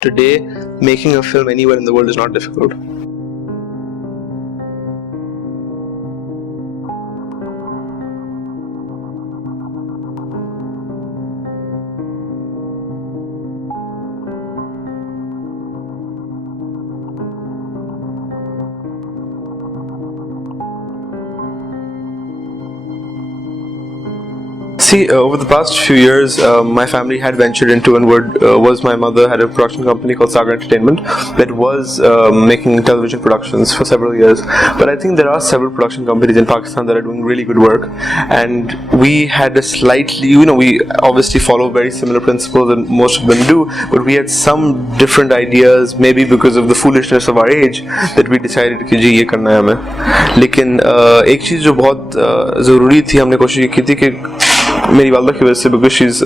Today, making a film anywhere in the world is not difficult. See, over the past few years, my family had ventured into and was my mother had a production company called Saga Entertainment that was making television productions for several years. But I think there are several production companies in Pakistan that are doing really good work, and we had a slightly, we obviously follow very similar principles and most of them do, but we had some different ideas, maybe because of the foolishness of our age, that we decided कि जी ये करना है हमें. लेकिन एक चीज़ जो बहुत ज़रूरी थी, हमने कोशिश की थी कि मेरी वालदा की वजह से, because she's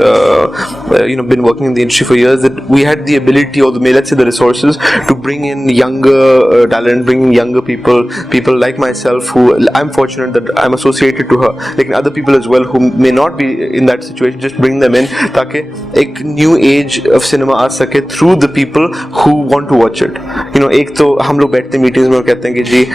been working in the industry for years, that we had the ability, or let's say the resources, to bring in younger talent, bring in younger people like myself, who I'm fortunate that I'm associated to her, like other people as well who may not be in that situation, just bring them in ताकि एक new age of cinema आ सके through the people who want to watch it. एक तो हम लोग बैठते meetings में और कहते हैं कि जी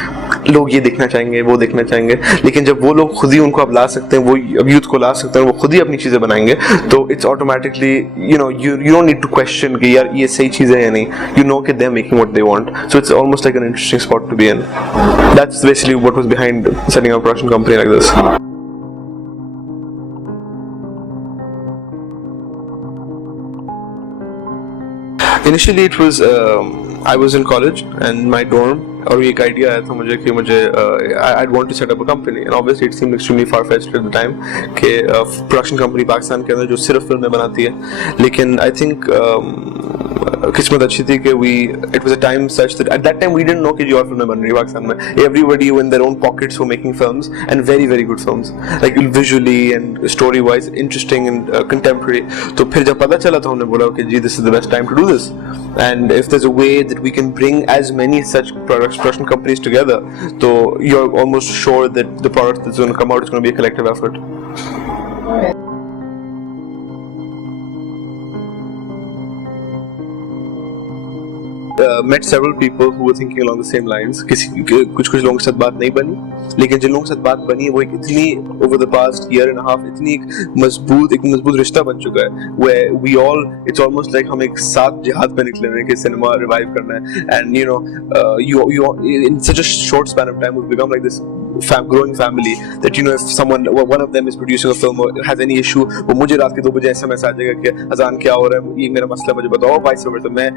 लोग ये देखना चाहेंगे, वो देखना चाहेंगे, लेकिन जब वो लोग खुद ही उनको अब ला सकते हैं, वो अब यूथ को ला सकते हैं, वो खुद ही अपनी चीजें बनाएंगे, तो it's automatically you don't need to question कि यार ये सही चीज है या नहीं. You know कि they're making what they want, so it's almost like an interesting spot to be in. That's basically what was behind setting up a production company like this. Initially it was I was in college and my dorm, और एक idea आया था मुझे कि I'd want to set up a company, and obviously it seemed extremely far-fetched at the time कि production company Pakistan के अंदर जो सिर्फ फिल्में बनाती है. लेकिन I think किस्मत अच्छी थी कि it was a time such that at that time we didn't know कि जो और फिल्में बन रही है पाकिस्तान में. Everybody in their own pockets were making films, and very very good films, like visually and story wise interesting and contemporary. तो फिर जब पता चला तो हमने बोला कि जी this is the best time to do this, and if there's a way that we can bring as many such production companies together, so you're almost sure that the product that's going to come out is going to be a collective effort. Met several people who were thinking along the same lines. कुछ लोगों के साथ बात नहीं बनी, लेकिन जिन लोगों के साथ बात बनी वो एक इतनी over the past year and a half इतनी एक मजबूत रिश्ता बन चुका है, where we all, it's almost like हम एक साथ जिहाद पे निकले हुए हैं कि सिनेमा रिवाइव करना है. And you in such a short span of time we've become like this growing family that if one of them is producing a film or has any issue, वो मुझे रात के 2 बजे SMS आ जाएगा कि अजान क्या हो रहा है, ये मेरा मसला मुझे बताओ, vice versa. मैं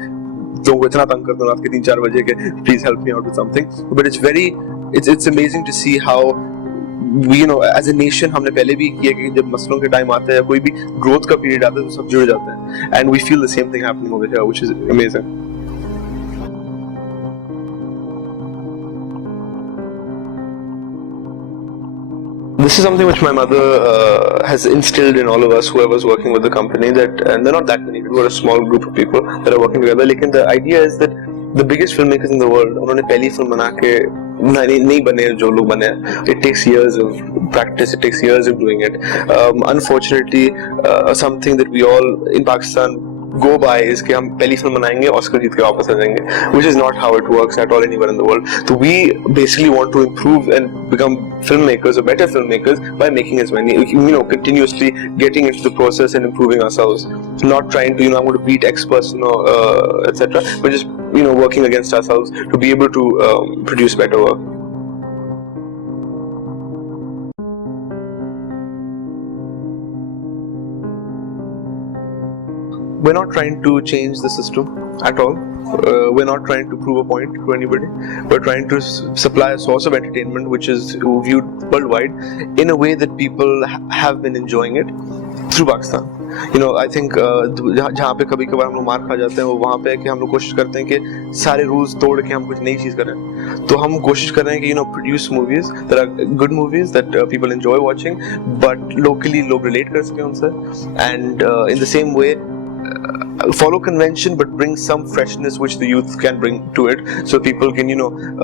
लोगों को इतना तंग करता हूँ रात के 3-4 बजे के please help me out with something. But it's amazing to see how we, as a nation, हमने पहले भी किया कि जब मसलों के टाइम आता है या कोई भी ग्रोथ का पीरियड आता है तो सब जुड़ जाते हैं, and we feel the same thing happening over here, which is amazing. This is something which my mother has instilled in all of us, whoever's working with the company, and they're not that many people, we're a small group of people that are working together. Lekin the idea is that the biggest filmmakers in the world, उन्होंने पहली film बना के नहीं बने जो लोग बने. It takes years of practice, it takes years of doing it. Unfortunately, something that we all in Pakistan go by is कि हम पहली फिल्म बनाएंगे, ऑस्कर जीत के वापस आ जाएंगे, which is not how it works at all anywhere in the world. So we basically want to improve and become filmmakers or better filmmakers by making as many, continuously getting into the process and improving ourselves. Not trying to, I'm going to beat experts, etc. But just, working against ourselves to be able to produce better work. We're not trying to change the system at all. We're not trying to prove a point to anybody. We're trying to supply a source of entertainment which is viewed worldwide in a way that people have been enjoying it through Pakistan. I think जहाँ पे कभी कभार हम लोग मार खा जाते हैं वो वहाँ पे है कि हम लोग कोशिश करते हैं कि सारे रूल्स तोड़ के हम कुछ नई चीज़ करें. तो हम कोशिश कर रहे हैं कि produce movies that are good movies that people enjoy watching, but locally लोग relate कर सकें उनसे, and in the same way follow convention but bring some freshness which the youth can bring to it, so people can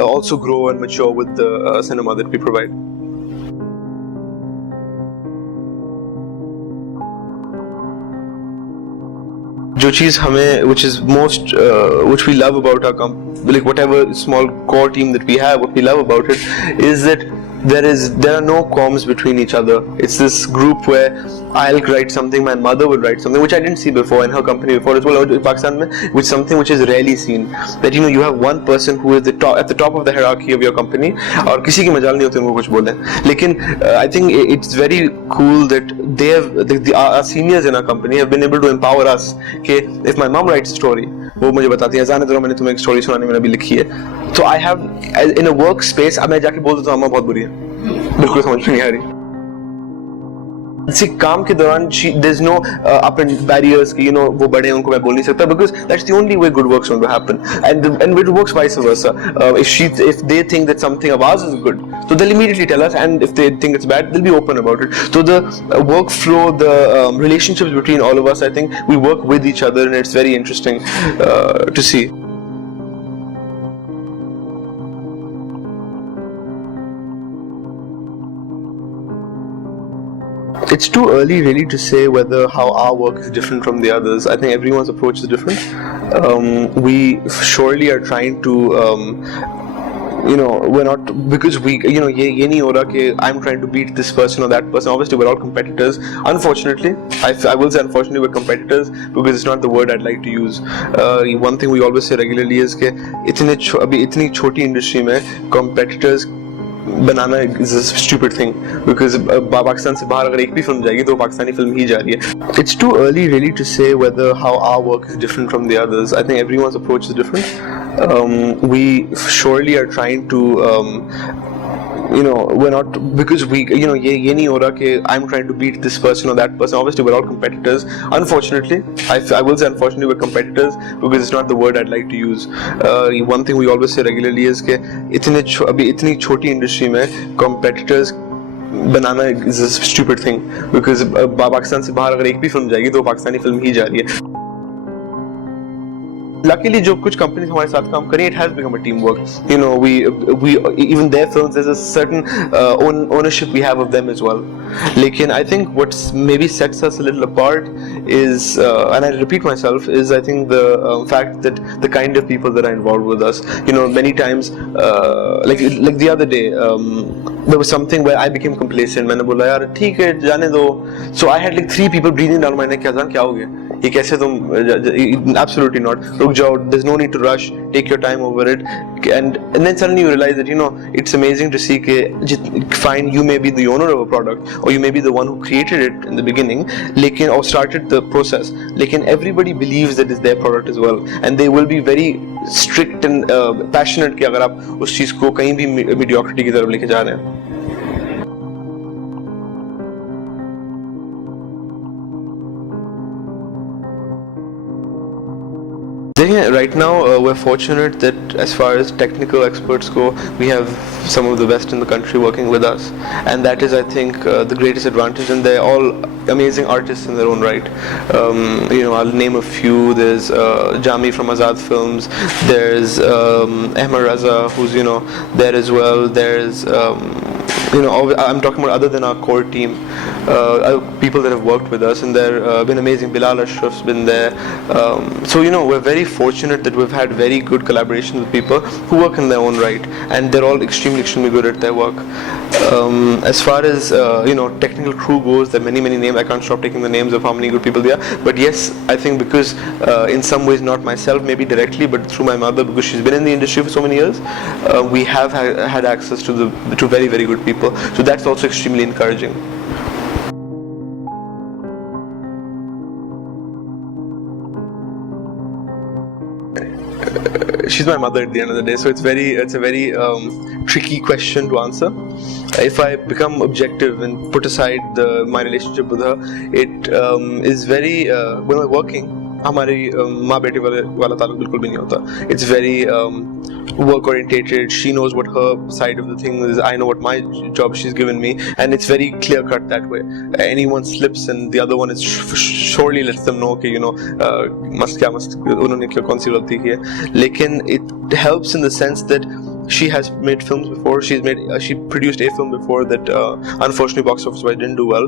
also grow and mature with the cinema that we provide. जो चीज़ हमें which we love about our company, like whatever small core team that we have, what we love about it is that there are no comms between each other. It's this group where I'll write something, my mother will write something, which I didn't see before in her company before as well. In Pakistan, which is something which is rarely seen. That you have one person who is at the top of the hierarchy of your company, और किसी की मजाल नहीं होती उनको कुछ बोले. लेकिन I think it's very cool that our seniors in our company have been able to empower us. कि if my mom writes a story, वो मुझे बताती है, अज़ान इधर मैंने तुम्हें एक स्टोरी सुनानी मैंने अभी लिखी है. So I have in a work space, अब मैं जाके बोल देता हूँ अम्मा बहुत बुरी है, बिल्कुल समझ में नहीं आ रही. इसी काम के दौरान there's no up and barriers कि वो बड़े हैं उनको मैं बोल नहीं सकता, because that's the only way good work's going to happen, and it works vice versa. If they think that something of ours is good, so they'll immediately tell us, and if they think it's bad, they'll be open about it. So the workflow, the relationships between all of us, I think we work with each other, and it's very interesting to see. It's too early really to say how our work is different from the others. I think everyone's approach is different. We surely are trying to we're not, because we ye nahi ho raha कि I'm trying to beat this person or that person. Obviously we're all competitors. Unfortunately, I will say unfortunately we're competitors, because it's not the word I'd like to use. One thing we always say regularly is कि अभी इतनी छोटी industry में competitors banana is a stupid thing, because Pakistan से बाहर अगर एक भी फिल्म जाएगी तो पाकिस्तानी फिल्म ही जा रही है. It's too early really to say how our work is different from the others. I think everyone's approach is different. We surely are trying to we're not, because we ye nahi ho raha कि I'm trying to beat this person or that person. Obviously we're all competitors. Unfortunately, I will say unfortunately we're competitors, because it's not the word I'd like to use. One thing we always say regularly is कि अभी इतनी छोटी industry में competitors banana is a stupid thing, because Pakistan से बाहर अगर एक भी फिल्म जाएगी तो पाकिस्तानी फिल्म ही जा रही है. Luckily, जो कुछ companies हमारे साथ काम करें, it has become a teamwork. We even their films, there's a certain ownership we have of them as well. लेकिन I think what maybe sets us a little apart is, and I repeat myself, is I think the fact that the kind of people that are involved with us. Many times, like the other day, there was something where I became complacent. मैंने बोला यार ठीक है जाने दो. So I had like 3 people breathing down my neck. क्या हो गया? ये कैसे तुम? Absolutely not. रुक जाओ. There's no need to rush. Take your time over it. And then suddenly you realize that it's amazing to see that fine, you may be the owner of a product, or you may be the one who created it in the beginning, or started the process. Lekin everybody believes that it's their product as well, and they will be very strict and passionate कि अगर आप उस चीज को कहीं भी mediocrity की तरफ लेके जा रहे हैं. Right now, we're fortunate that as far as technical experts go, we have some of the best in the country working with us, and that is, I think, the greatest advantage. And they're all amazing artists in their own right. I'll name a few. There's Jami from Azad Films. There's Ahmed Raza, who's there as well. There's I'm talking about other than our core team, people that have worked with us, and they've been amazing. Bilal Ashraf's been there. So we're very fortunate that we've had very good collaboration with people who work in their own right, and they're all extremely good at their work. As far as technical crew goes, there are many names. I can't stop taking the names of how many good people there are. But yes, I think because in some ways, not myself maybe directly, but through my mother, because she's been in the industry for so many years, we have had access to very good people. So that's also extremely encouraging. She's my mother at the end of the day, so it's a very tricky question to answer. If I become objective and put aside my relationship with her, it is very when we're working, हमारी माँ बेटे वाला ताल्लुक बिल्कुल भी नहीं होता. It's very work orientated. She knows what her side of the thing is. I know what my job she's given me, and it's very clear cut that way. Anyone slips and the other one is surely lets them know कि उन्होंने कौन सी गलती की है. लेकिन it helps in the sense that she has made films before. She produced a film before that unfortunately box office wise didn't do well,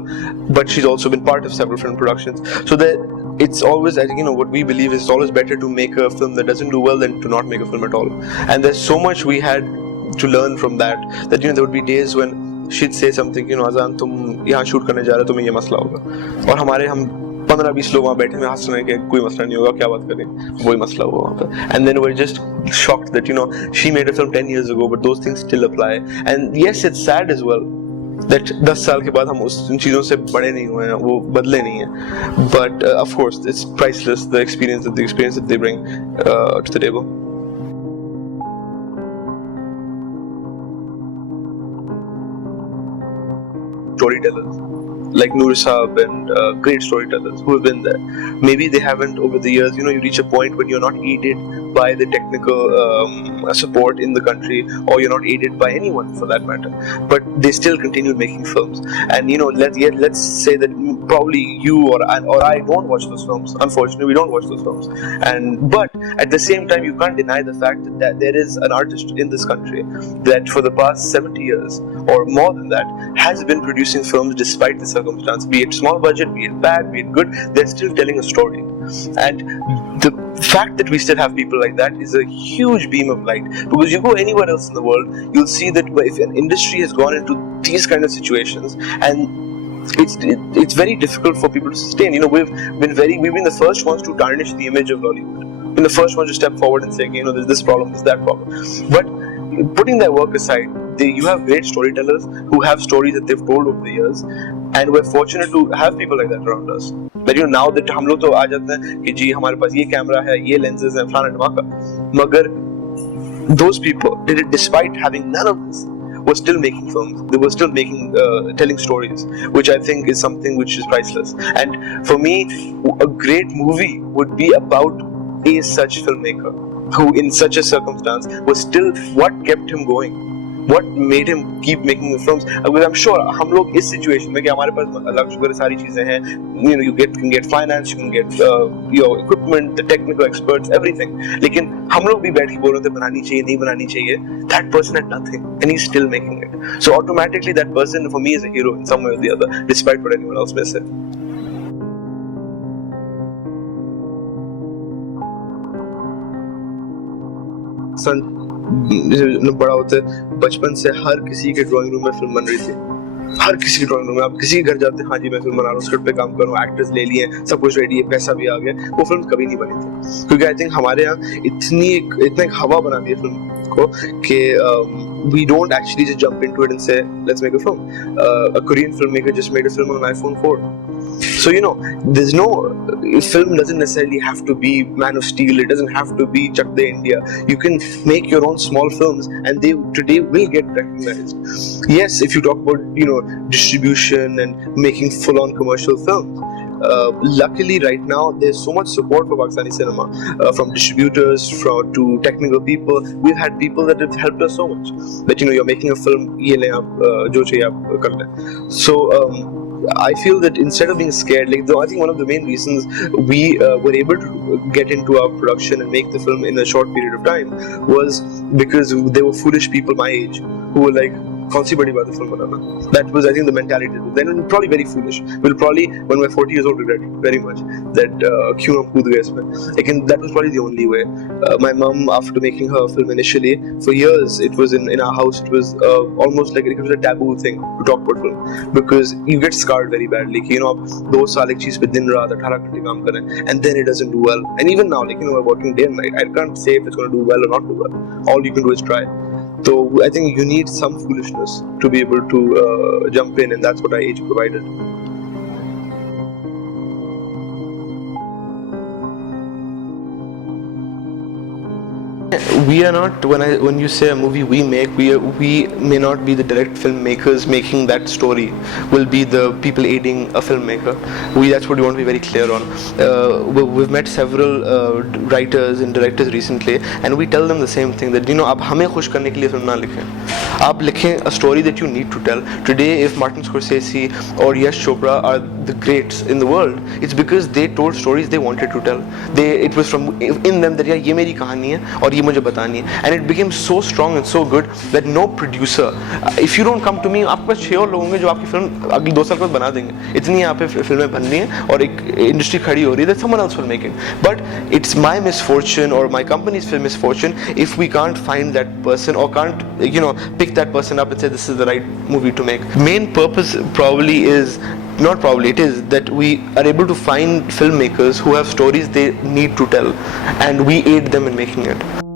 but she's also been part of several film productions. So that it's always, I think, what we believe is it's always better to make a film that doesn't do well than to not make a film at all. And there's so much we had to learn from that there would be days when she'd say something, Azaan, तुम यहाँ shoot करने जा रहे हो, तुम्हें ये मसला होगा, और हमारे हम 15-20 लोग वहाँ बैठे हैं हंस रहे हैं कि कोई मसला नहीं होगा, क्या बात करें, वही मसला हुआ वहाँ पे. And then we're just shocked that she made a film 10 years ago, but those things still apply. And yes, it's sad as well that 10 साल के बाद हम उन चीज़ों से बड़े नहीं हुए हैं, वो बदले नहीं हैं. But of course, it's priceless, the experience that they bring to the table. Storytellers like Noor Saab and great storytellers who have been there. Maybe they haven't over the years, you reach a point when you're not aided by the technical support in the country, or you're not aided by anyone for that matter, but they still continued making films. And let's say that probably you or I don't watch those films. Unfortunately, we don't watch those films. But at the same time, you can't deny the fact that there is an artist in this country that for the past 70 years or more than that has been producing films despite the circumstance, be it small budget, be it bad, be it good, they're still telling a story. And the fact that we still have people like that is a huge beam of light, because you go anywhere else in the world, you'll see that if an industry has gone into these kind of situations, and it's very difficult for people to sustain. We've been the first ones to tarnish the image of Lollywood. We've been the first ones to step forward and say, there's this problem, there's that problem. But putting that work aside, you have great storytellers who have stories that they've told over the years, and we're fortunate to have people like that around us. But now that हम लोग तो आ जाते हैं कि जी हमारे पास ये camera है, ये lenses हैं, फलाना ढमाका, मगर those people did it despite having none of this, were still making films. They were still making, telling stories, which I think is something which is priceless. And for me, a great movie would be about a such filmmaker who, in such a circumstance, was still what kept him going. What made him keep making the films? Because I'm sure हम लोग इस situation में कि हमारे पास अलग sugar सारी चीजें हैं, you can get finance, you can get your equipment, the technical experts, everything. लेकिन हम लोग भी बैठ के बोल रहे थे बनानी चाहिए, नहीं बनानी चाहिए. That person had nothing, and he's still making it. So automatically, that person for me is a hero in some way or the other, despite what anyone else may say. बड़ा होते बचपन से हर किसी के ड्राइंग रूम में film बन रही थी. हर किसी के ड्राइंग रूम में, आप किसी के घर जाते हैं, हाँ जी मैं फिल्म बना रहा हूँ, स्क्रिप्ट पे काम कर रहा हूँ, एक्टर्स ले लिए, सब कुछ रेडी है, पैसा भी आ गया. वो फिल्म कभी नहीं बनी थी, क्योंकि आई थिंक हमारे यहाँ इतना एक हवा बना दी है फिल्म को कि we don't actually just jump into it and say let's make a film. A Korean filmmaker just made a film on iPhone 4. So there's no film doesn't necessarily have to be Man of Steel. It doesn't have to be Chak De India. You can make your own small films, and they today will get recognized. Yes, if you talk about distribution and making full-on commercial films. Luckily, right now there's so much support for Pakistani cinema, from distributors, to technical people. We've had people that have helped us so much. That you're making a film, ye le aap jo chahiye aap kar le. So I feel that instead of being scared, I think one of the main reasons we were able to get into our production and make the film in a short period of time was because there were foolish people my age who were like, कौन सी बड़ी बात है film banana. That was, I think, the mentality. Then probably very foolish. We'll probably, when we're 40 years old, regret very much that क्यों हम कूद गए इसमें. Again, that was probably the only way. My mom, after making her film initially, for years it was in our house. It was almost like it was a taboo thing to talk about film, because you get scarred very badly. कि आप 2 साल एक चीज पे दिन रात 18 घंटे काम करें, and then it doesn't do well. And even now, we're working day and night. I can't say if it's going to do well or not do well. All you can do is try. So I think you need some foolishness to be able to jump in, and that's what our age provided. We are not, when you say a movie we make, we may not be the direct filmmakers making that story. We'll be the people aiding a filmmaker. That's what we want to be very clear on. We've met several writers and directors recently, and we tell them the same thing, that आप हमें खुश करने के लिए film ना लिखें, आप लिखें a story that you need to tell. Today, if Martin Scorsese or Yash Chopra are the greats in the world, it's because they told stories they wanted to tell. It was from in them that yeah, ये मेरी कहानी है और ये मुझे बतानी है, and it became so strong and so good that no producer, if you don't come to me, आपके पास 6 और लोग होंगे जो आपकी फिल्म अगले 2 साल के बाद बना देंगे. इतनी यहाँ पे फिल्में बननी है और एक इंडस्ट्री खड़ी हो रही है, that someone else will make it. But it's my misfortune or my company's misfortune if we can't find that person or can't, you know, pick that person up and say this is the right movie to make. Main purpose probably is, not probably, it is that we are able to find filmmakers who have stories they need to tell, and we aid them in making it.